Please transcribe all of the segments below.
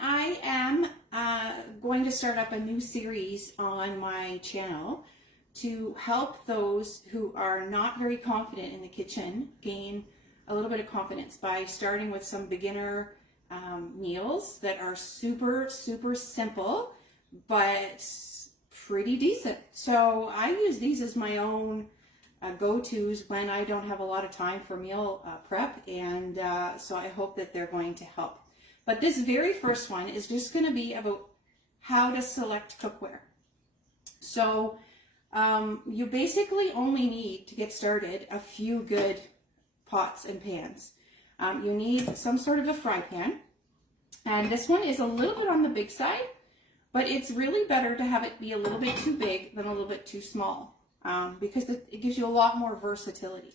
I am going to start up a new series on my channel to help those who are not very confident in the kitchen gain a little bit of confidence by starting with some beginner meals that are super simple but pretty decent. So I use these as my own go-tos when I don't have a lot of time for meal prep, and so I hope that they're going to help. But this very first one is just going to be about how to select cookware. So you basically only need, to get started, a few good pots and pans. You need some sort of a fry pan, and this one is a little bit on the big side, but it's really better to have it be a little bit too big than a little bit too small, because it gives you a lot more versatility.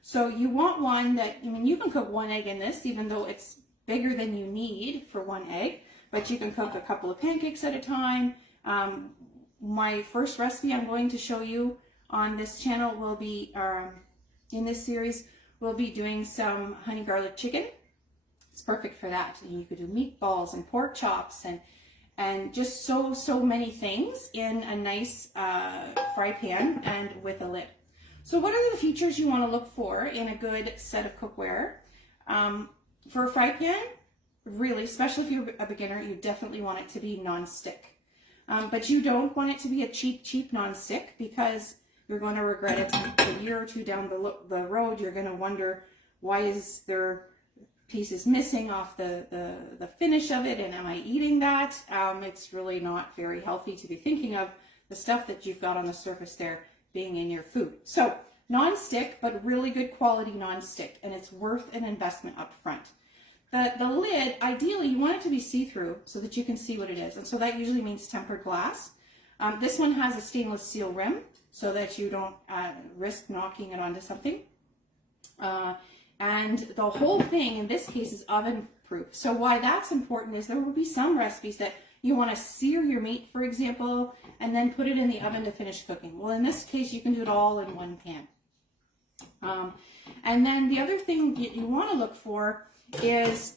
So you want one that, I mean, you can cook one egg in this, even though it's bigger than you need for one egg, but you can cook a couple of pancakes at a time. My first recipe I'm going to show you on this channel will be, in this series, we'll be doing some honey garlic chicken. It's perfect for that. And you could do meatballs and pork chops and just so many things in a nice fry pan and with a lid. So what are the features you want to look for in a good set of cookware? For a fry pan, really, especially if you're a beginner, you definitely want it to be non-stick. But you don't want it to be a cheap non-stick, because you're going to regret it a year or two down the road. You're going to wonder, why is there pieces missing off the finish of it, and am I eating that? It's really not very healthy to be thinking of the stuff that you've got on the surface there being in your food. So non-stick, but really good quality non-stick, and it's worth an investment up front. The lid, ideally, you want it to be see-through so that you can see what it is, and so that usually means tempered glass. This one has a stainless steel rim so that you don't risk knocking it onto something. And the whole thing, in this case, is oven proof. So why that's important is there will be some recipes that you want to sear your meat, for example, and then put it in the oven to finish cooking. Well, in this case, you can do it all in one pan. And then the other thing you want to look for is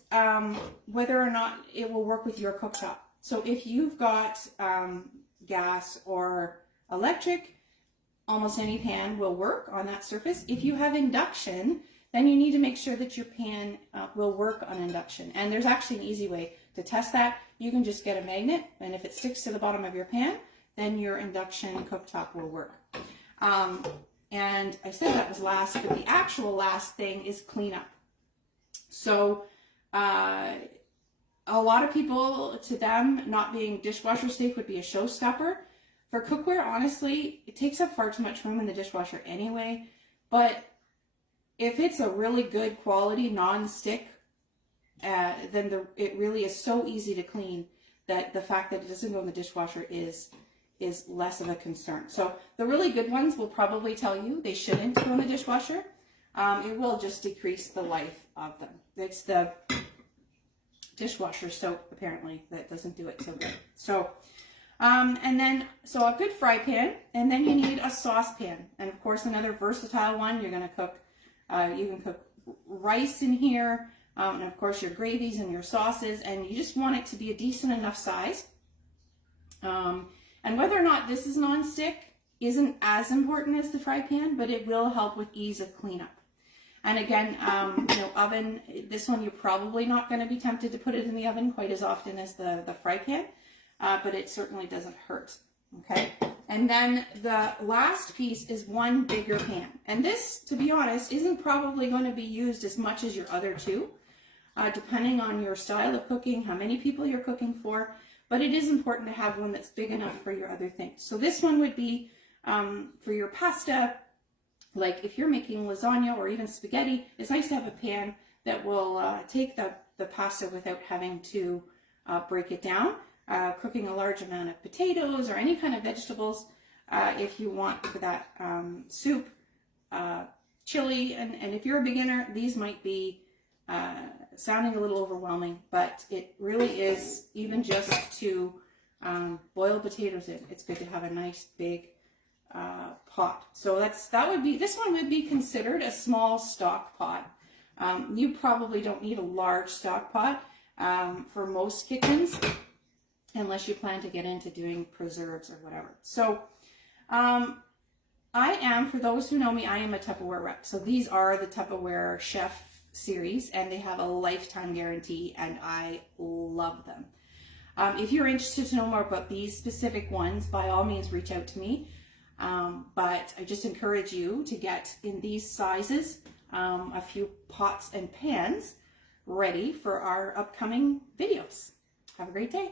whether or not it will work with your cooktop. So if you've got gas or electric, almost any pan will work on that surface. If you have induction, then you need to make sure that your pan will work on induction. And there's actually an easy way to test that. You can just get a magnet, and if it sticks to the bottom of your pan, then your induction cooktop will work. And I said that was last, but the actual last thing is cleanup. So a lot of people, to them, not being dishwasher safe would be a showstopper. For cookware, honestly, it takes up far too much room in the dishwasher anyway. But if it's a really good quality non-stick, then it really is so easy to clean that the fact that it doesn't go in the dishwasher is less of a concern. So the really good ones will probably tell you they shouldn't go in the dishwasher. It will just decrease the life of them. It's the dishwasher soap, apparently, that doesn't do it so good. So, so a good fry pan, and then you need a saucepan. And of course, another versatile one, you're going to cook, you can cook rice in here, and of course your gravies and your sauces, and you just want it to be a decent enough size. And whether or not this is non-stick isn't as important as the fry pan, but it will help with ease of cleanup. And again, oven, this one you're probably not going to be tempted to put it in the oven quite as often as the fry pan, but it certainly doesn't hurt, okay? And then the last piece is one bigger pan. And this, to be honest, isn't probably going to be used as much as your other two, depending on your style of cooking, how many people you're cooking for, but it is important to have one that's big enough for your other things. So this one would be for your pasta. Like if you're making lasagna or even spaghetti, it's nice to have a pan that will take the pasta without having to break it down. Cooking a large amount of potatoes or any kind of vegetables, if you want for that soup, chili, and if you're a beginner, these might be sounding a little overwhelming, but it really is, even just to boil potatoes in, it's good to have a nice big pot. So this one would be considered a small stock pot. You probably don't need a large stock pot. for most kitchens, unless you plan to get into doing preserves or whatever. So I am, for those who know me, I am a Tupperware rep. So these are the Tupperware Chef series, and they have a lifetime guarantee, and I love them. If you're interested to know more about these specific ones, by all means reach out to me. But I just encourage you to get in these sizes a few pots and pans ready for our upcoming videos. Have a great day.